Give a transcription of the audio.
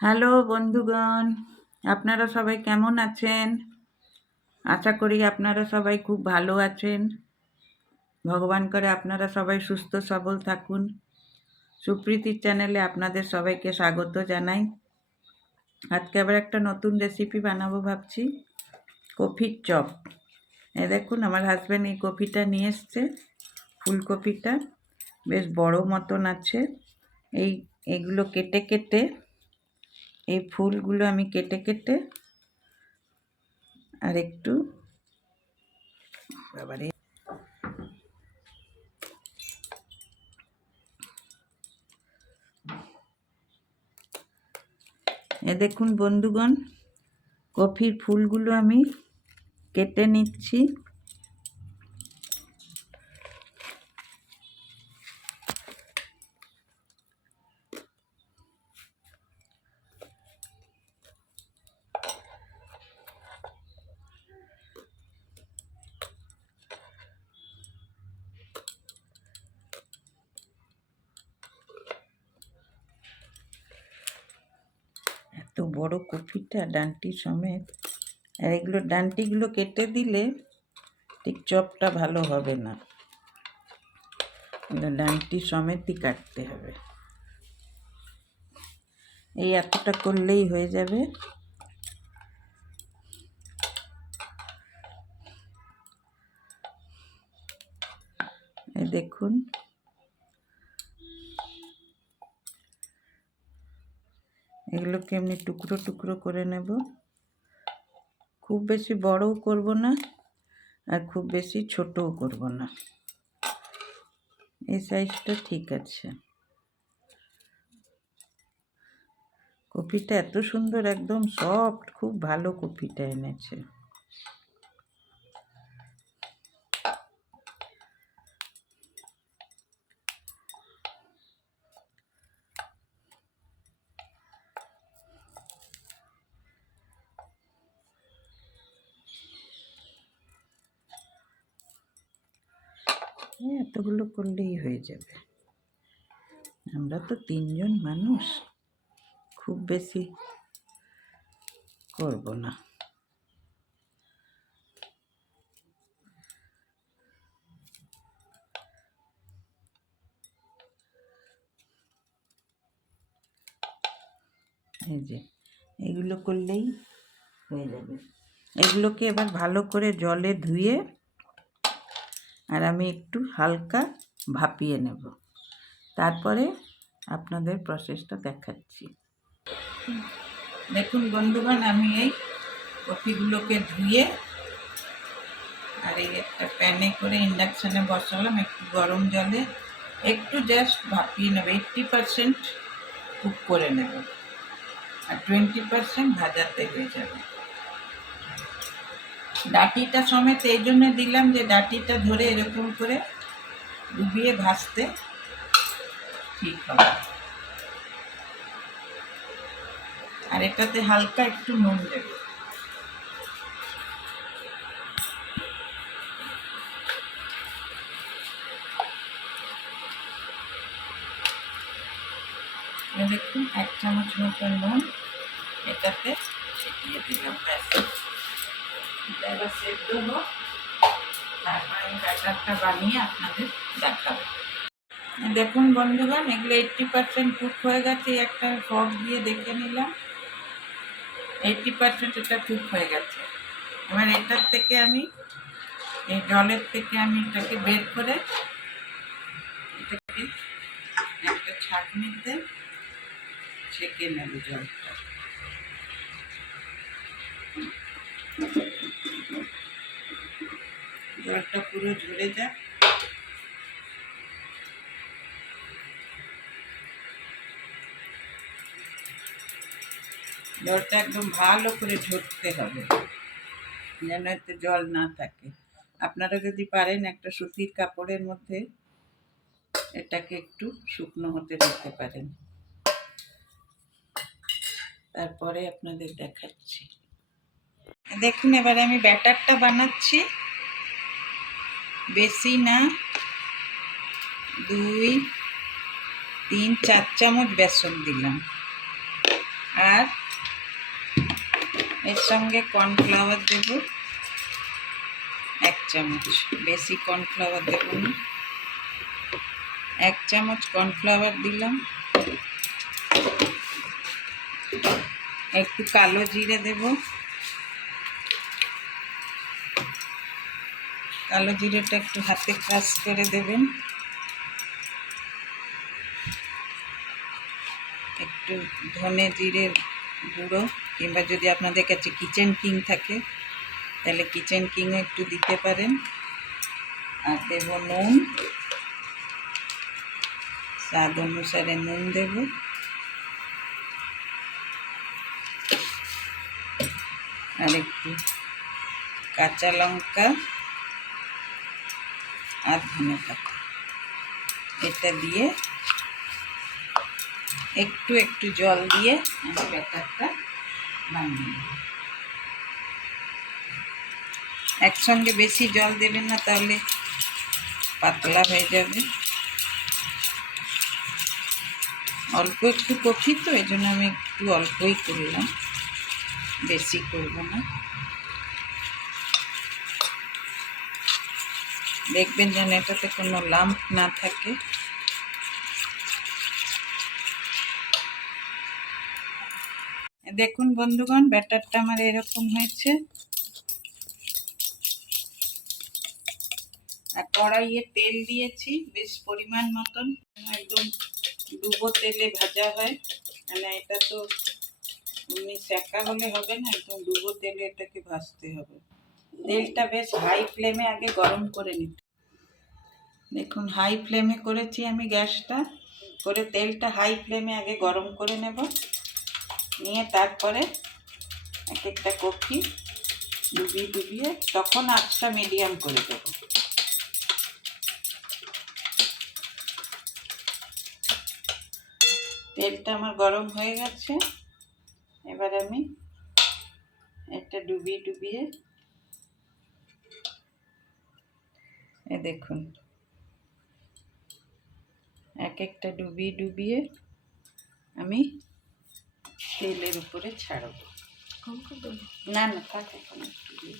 Hello বন্ধুগণ, আপনারা সবাই কেমন আছেন? আশা করি আপনারা সবাই খুব ভালো আছেন। ভগবান করে আপনারা সবাই সুস্থ সবল থাকুন। সুপ্রীতির চ্যানেলে আপনাদের সবাইকে স্বাগত জানাই। আজকে আবার একটা নতুন রেসিপি বানাবো ভাবছি, কপির চপ। দেখুন আমার হাজব্যান্ড এই কপিটা নিয়ে এসছে, ফুলকপিটা বেশ বড় মতন আছে। এইগুলো কেটে কেটে, এই ফুলগুলো আমি কেটে কেটে আর একটু বাবারে দেখুন বন্ধুগণ, কপির ফুলগুলো আমি কেটে নিচ্ছি। এত বড় কপিটা ডান্টি সমেত, আর এগুলো ডান্টিগুলো কেটে দিলে ঠিক চপটা ভালো হবে না, ডান্টি সমেতই কাটতে হবে। এই এতটা করলেই হয়ে যাবে। এই দেখুন, এগুলোকে এমনি টুকরো টুকরো করে নেব। খুব বেশি বড়ও করব না, আর খুব বেশি ছোটও করব না, এই সাইজটা ঠিক আছে। কপিটা এত সুন্দর, একদম সফট, খুব ভালো কপিটা এনেছে। এতগুলো করলেই হয়ে যাবে। আমরা তো 3 জন মানুষ, খুব বেশি করব না। এই যে এগুলো করলেই হয়ে যাবে। এগুলোকে এবার ভালো করে জলে ধুয়ে আর আমি একটু হালকা ভাপিয়ে নেব, তারপরে আপনাদের প্রসেসটা দেখাচ্ছি। দেখুন বন্ধুগণ, আমি এই কপিগুলোকে ধুয়ে আর এই একটা প্যানে করে ইন্ডাকশানে বসালাম, একটু গরম জলে একটু জাস্ট ভাপিয়ে নেব। 80% কুক করে নেব, আর 20% ভাজাতে হয়ে যাবে। ডাঁটিটা সমেত এই জন্য দিলাম যে ডাঁটিটা ধরে এরকম করে ডুবিয়ে ভাজতে ঠিক হবে। আর এটাতে হালকা একটু নুন দেব। দেখুন 1 চামচ মতো নুন এটাতে ছিটিয়ে দিলাম। ব্যাস, এবার সেদ্ধ হোক, তারপর আমি ব্যাটারটা বানিয়ে আপনাদের দেখাবো। দেখুন বন্ধুগণ, এগুলো 80% কুক হয়ে গেছে। একটা ফর্ক দিয়ে দেখে নিলাম, 80% এটা কুক হয়ে গেছে। এবার এটার থেকে আমি, এই জলের থেকে আমি এটাকে বের করে এটাকে একটা ছাঁকনিতে ছেঁকে নেব জলটা। জলটা পুরো ঝরে যাক। জলটা একদম ভালো করে ঝরতে হবে, যেন এতে জল না থাকে। আপনারা যদি পারেন একটা সুতির কাপড়ের মধ্যে এটাকে একটু শুকনো হতে দিতে পারেন। তারপরে আপনাদের দেখাচ্ছি। দেখুন এবার আমি ব্যাটারটা বানাচ্ছি। বেশি না, 2, 3, 4 চামচ বেসন দিলাম, আর এর সঙ্গে কর্নফ্লাওয়ার দেব 1 চামচ, বেশি কর্নফ্লাওয়ার দেব না, 1 চামচ কর্নফ্লাওয়ার দিলাম। একটু কালো জিরে দেব, কালো জিরেটা একটু হাতে ক্রাশ করে দেবেন। একটু ধনে জিরের গুঁড়ো, কিংবা যদি আপনাদের কাছে কিচেন কিং থাকে তাহলে কিচেন কিংও একটু দিতে পারেন। আর দেব নুন, স্বাদ অনুসারে নুন দেব। আর একটু কাঁচা লঙ্কা আর ধনে পাতা, এটা দিয়ে একটু একটু জল দিয়ে আমি ব্যাটারটা বানিয়ে নেব। একসঙ্গে বেশি জল দেবেন না, তাহলে পাতলা হয়ে যাবে। অল্প একটু কফি তো, এই জন্য আমি একটু অল্পই করলাম, বেশি করব না। দেখবেন যেন এটাতে কোনো লাম্প না থাকে। দেখুন বন্ধুগণ, ব্যাটারটা আমার এরকম হয়েছে। আর কড়াইয়ে তেল দিয়েছি বেশ পরিমাণ মতন, একদম ডুবো তেলে ভাজা হয়, মানে এটা তো এমনি সেকা হলে হবে না, একদম ডুবো তেলে এটাকে ভাজতে হবে। তেলটা বেশ হাই ফ্লেমে আগে গরম করে নিতে। দেখুন হাই ফ্লেমে করেছি আমি গ্যাসটা, করে তেলটা হাই ফ্লেমে আগে গরম করে নেব, নিয়ে তারপরে এক একটা কফি ডুবিয়ে ডুবিয়ে, তখন আঁচটা মিডিয়াম করে দেব। তেলটা আমার গরম হয়ে গেছে, এবার আমি এটা ডুবিয়ে ডুবিয়ে, এ দেখুন এক একটা ডুবিয়ে ডুবিয়ে আমি তেলের উপরে ছাড়ব। না না, থাক এখন একটু দিয়ে।